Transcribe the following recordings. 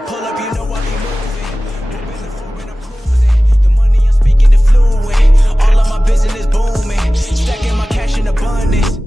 I pull up, you know I be moving. Moving the floor and I'm cruising. The money I'm speaking is fluent. All of my business booming. Stacking my cash in abundance.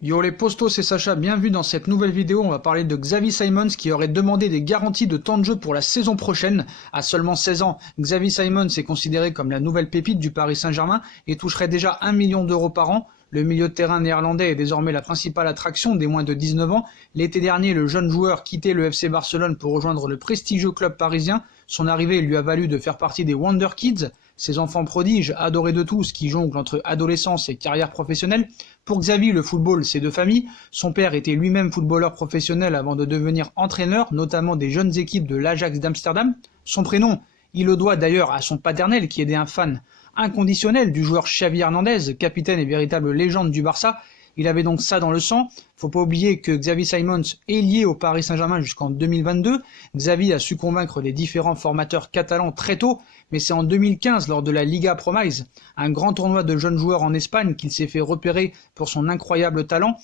Yo les postos, c'est Sacha, bienvenue dans cette nouvelle vidéo. On va parler de Xavi Simons qui aurait demandé des garanties de temps de jeu pour la saison prochaine. À seulement 16 ans, Xavi Simons est considéré comme la nouvelle pépite du Paris Saint-Germain et toucherait déjà 1 million d'euros par an. Le milieu de terrain néerlandais est désormais la principale attraction des moins de 19 ans. L'été dernier, le jeune joueur quittait le FC Barcelone pour rejoindre le prestigieux club parisien. Son arrivée lui a valu de faire partie des Wonder Kids, ces enfants prodiges adorés de tous qui jonglent entre adolescence et carrière professionnelle. Pour Xavi, le football, c'est de famille. Son père était lui-même footballeur professionnel avant de devenir entraîneur, notamment des jeunes équipes de l'Ajax d'Amsterdam. Son prénom, il le doit d'ailleurs à son paternel qui était un fan inconditionnel du joueur Xavi Hernandez, capitaine et véritable légende du Barça. Il avait donc ça dans le sang. Faut pas oublier que Xavi Simons est lié au Paris Saint-Germain jusqu'en 2022. Xavi a su convaincre les différents formateurs catalans très tôt, mais c'est en 2015, lors de la Liga Promise, un grand tournoi de jeunes joueurs en Espagne, qu'il s'est fait repérer pour son incroyable talent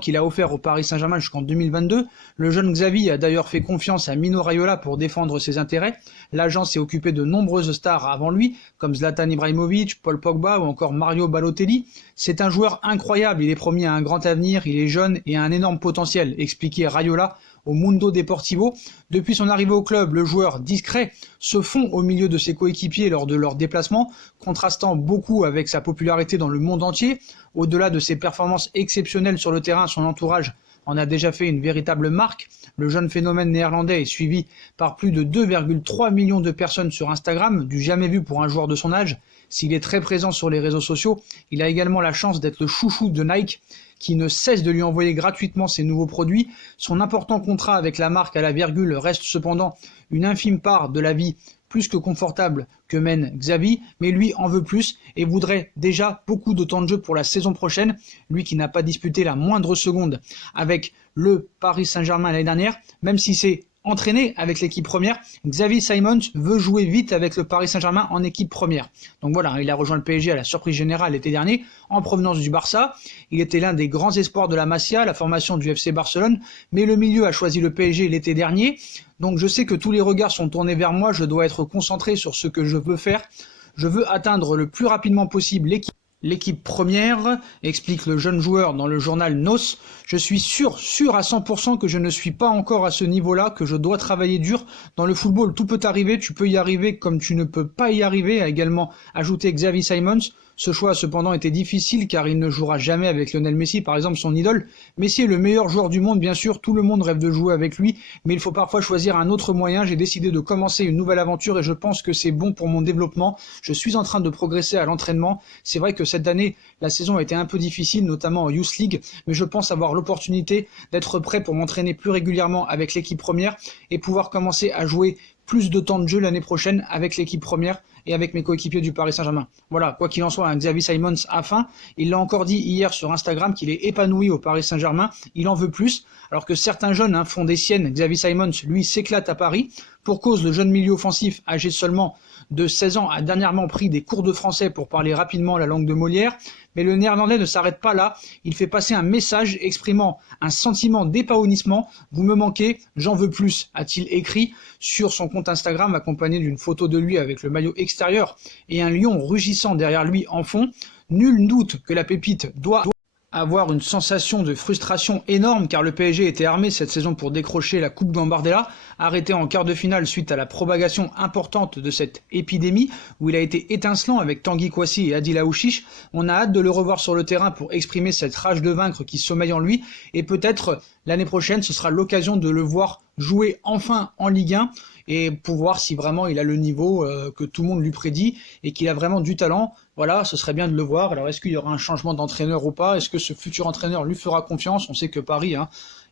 qu'il a offert au Paris Saint-Germain jusqu'en 2022. Le jeune Xavi a d'ailleurs fait confiance à Mino Raiola pour défendre ses intérêts. L'agent s'est occupé de nombreuses stars avant lui, comme Zlatan Ibrahimovic, Paul Pogba ou encore Mario Balotelli. C'est un joueur incroyable, il est promis à un grand avenir, il est jeune et a un énorme potentiel, expliquait Raiola au Mundo Deportivo. Depuis son arrivée au club, le joueur discret se fond au milieu de ses coéquipiers lors de leurs déplacements, contrastant beaucoup avec sa popularité dans le monde entier. Au-delà de ses performances exceptionnelles sur le terrain, son entourage en a déjà fait une véritable marque. Le jeune phénomène néerlandais est suivi par plus de 2,3 millions de personnes sur Instagram, du jamais vu pour un joueur de son âge. S'il est très présent sur les réseaux sociaux, il a également la chance d'être le chouchou de Nike, qui ne cesse de lui envoyer gratuitement ses nouveaux produits. Son important contrat avec la marque à la virgule reste cependant une infime part de la vie plus que confortable que mène Xavi, mais lui en veut plus et voudrait déjà beaucoup de temps de jeu pour la saison prochaine, lui qui n'a pas disputé la moindre seconde avec le Paris Saint-Germain l'année dernière, même si c'est entraîné avec l'équipe première. Xavi Simons veut jouer vite avec le Paris Saint-Germain en équipe première. Donc voilà, il a rejoint le PSG à la surprise générale l'été dernier, en provenance du Barça. Il était l'un des grands espoirs de la Masia, la formation du FC Barcelone, mais le milieu a choisi le PSG l'été dernier. Donc je sais que tous les regards sont tournés vers moi, je dois être concentré sur ce que je veux faire. Je veux atteindre le plus rapidement possible l'équipe première, explique le jeune joueur dans le journal NOS. Je suis sûr à 100% que je ne suis pas encore à ce niveau-là, que je dois travailler dur. Dans le football, tout peut arriver, tu peux y arriver comme tu ne peux pas y arriver, a également ajouté Xavi Simons. Ce choix a cependant été difficile car il ne jouera jamais avec Lionel Messi, par exemple son idole. Messi est le meilleur joueur du monde, bien sûr, tout le monde rêve de jouer avec lui, mais il faut parfois choisir un autre moyen. J'ai décidé de commencer une nouvelle aventure et je pense que c'est bon pour mon développement. Je suis en train de progresser à l'entraînement. C'est vrai que cette année, la saison a été un peu difficile, notamment en Youth League, mais je pense avoir l'opportunité d'être prêt pour m'entraîner plus régulièrement avec l'équipe première et pouvoir commencer à jouer plus de temps de jeu l'année prochaine avec l'équipe première et avec mes coéquipiers du Paris Saint-Germain. Voilà, quoi qu'il en soit, Xavi Simons a faim. Il l'a encore dit hier sur Instagram qu'il est épanoui au Paris Saint-Germain. Il en veut plus, alors que certains jeunes font des siennes. Xavi Simons, lui, s'éclate à Paris. Pour cause, le jeune milieu offensif, âgé seulement de 16 ans, a dernièrement pris des cours de français pour parler rapidement la langue de Molière. Mais le néerlandais ne s'arrête pas là. Il fait passer un message exprimant un sentiment d'épanouissement. Vous me manquez, j'en veux plus, a-t-il écrit sur son compte Instagram, accompagné d'une photo de lui avec le maillot extérieur et un lion rugissant derrière lui en fond. Nul doute que la pépite doit avoir une sensation de frustration énorme car le PSG était armé cette saison pour décrocher la Coupe Gambardella, arrêté en quart de finale suite à la propagation importante de cette épidémie où il a été étincelant avec Tanguy Kouassi et Adil Aouchiche. On a hâte de le revoir sur le terrain pour exprimer cette rage de vaincre qui sommeille en lui et peut-être l'année prochaine ce sera l'occasion de le voir jouer enfin en Ligue 1 et pour voir si vraiment il a le niveau que tout le monde lui prédit et qu'il a vraiment du talent. Voilà, ce serait bien de le voir. Alors est-ce qu'il y aura un changement d'entraîneur ou pas? Est-ce que ce futur entraîneur lui fera confiance? On sait que Paris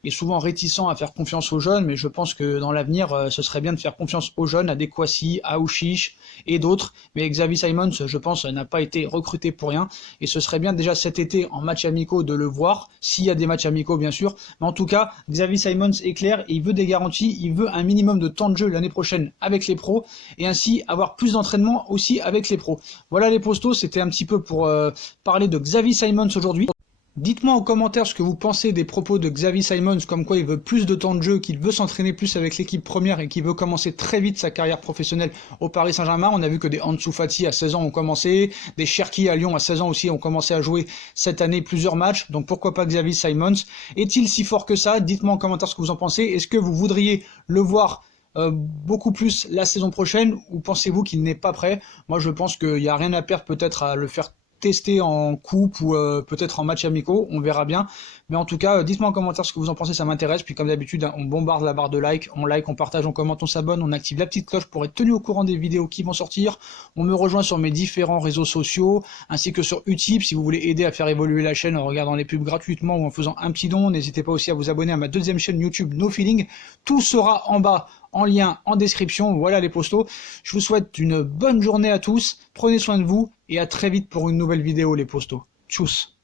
est souvent réticent à faire confiance aux jeunes, mais je pense que dans l'avenir, ce serait bien de faire confiance aux jeunes, à des Kouassi, à Aouchiche et d'autres. Mais Xavi Simons, je pense, n'a pas été recruté pour rien. Et ce serait bien déjà cet été, en match amicaux, de le voir, s'il y a des matchs amicaux, bien sûr. Mais en tout cas, Xavi Simons est clair, et il veut des garanties, il veut un minimum de temps de jeu l'année prochaine avec les pros, et ainsi avoir plus d'entraînement aussi avec les pros. Voilà les postos, c'était un petit peu pour parler de Xavi Simons aujourd'hui. Dites-moi en commentaire ce que vous pensez des propos de Xavi Simons, comme quoi il veut plus de temps de jeu, qu'il veut s'entraîner plus avec l'équipe première et qu'il veut commencer très vite sa carrière professionnelle au Paris Saint-Germain. On a vu que des Ansu Fati à 16 ans ont commencé, des Cherki à Lyon à 16 ans aussi ont commencé à jouer cette année plusieurs matchs, donc pourquoi pas Xavi Simons? Est-il si fort que ça? Dites-moi en commentaire ce que vous en pensez. Est-ce que vous voudriez le voir beaucoup plus la saison prochaine ou pensez-vous qu'il n'est pas prêt? Moi je pense qu'il n'y a rien à perdre peut-être à le faire tester en coupe ou peut-être en match amicaux, on verra bien. Mais en tout cas, dites-moi en commentaire ce que vous en pensez, ça m'intéresse. Puis comme d'habitude, on bombarde la barre de like, on partage, on commente, on s'abonne, on active la petite cloche pour être tenu au courant des vidéos qui vont sortir. On me rejoint sur mes différents réseaux sociaux, ainsi que sur Utip, si vous voulez aider à faire évoluer la chaîne en regardant les pubs gratuitement ou en faisant un petit don. N'hésitez pas aussi à vous abonner à ma deuxième chaîne YouTube No Feeling. Tout sera en bas, en lien, en description. Voilà les postos. Je vous souhaite une bonne journée à tous. Prenez soin de vous et à très vite pour une nouvelle vidéo les postos. Tchuss.